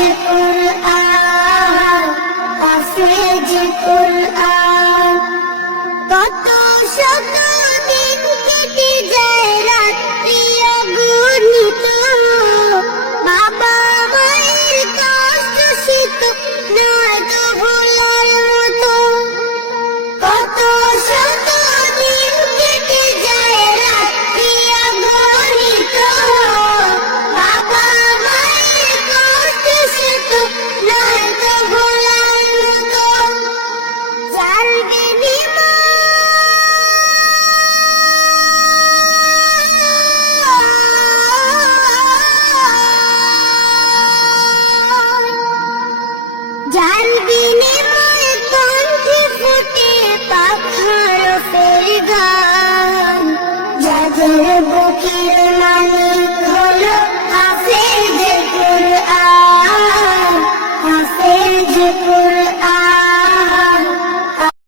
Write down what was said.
হাফেজ কুরআন হাফেজ কুরআন কত শত ডালবিনে মোর কণ্ঠে ফুটে পাখা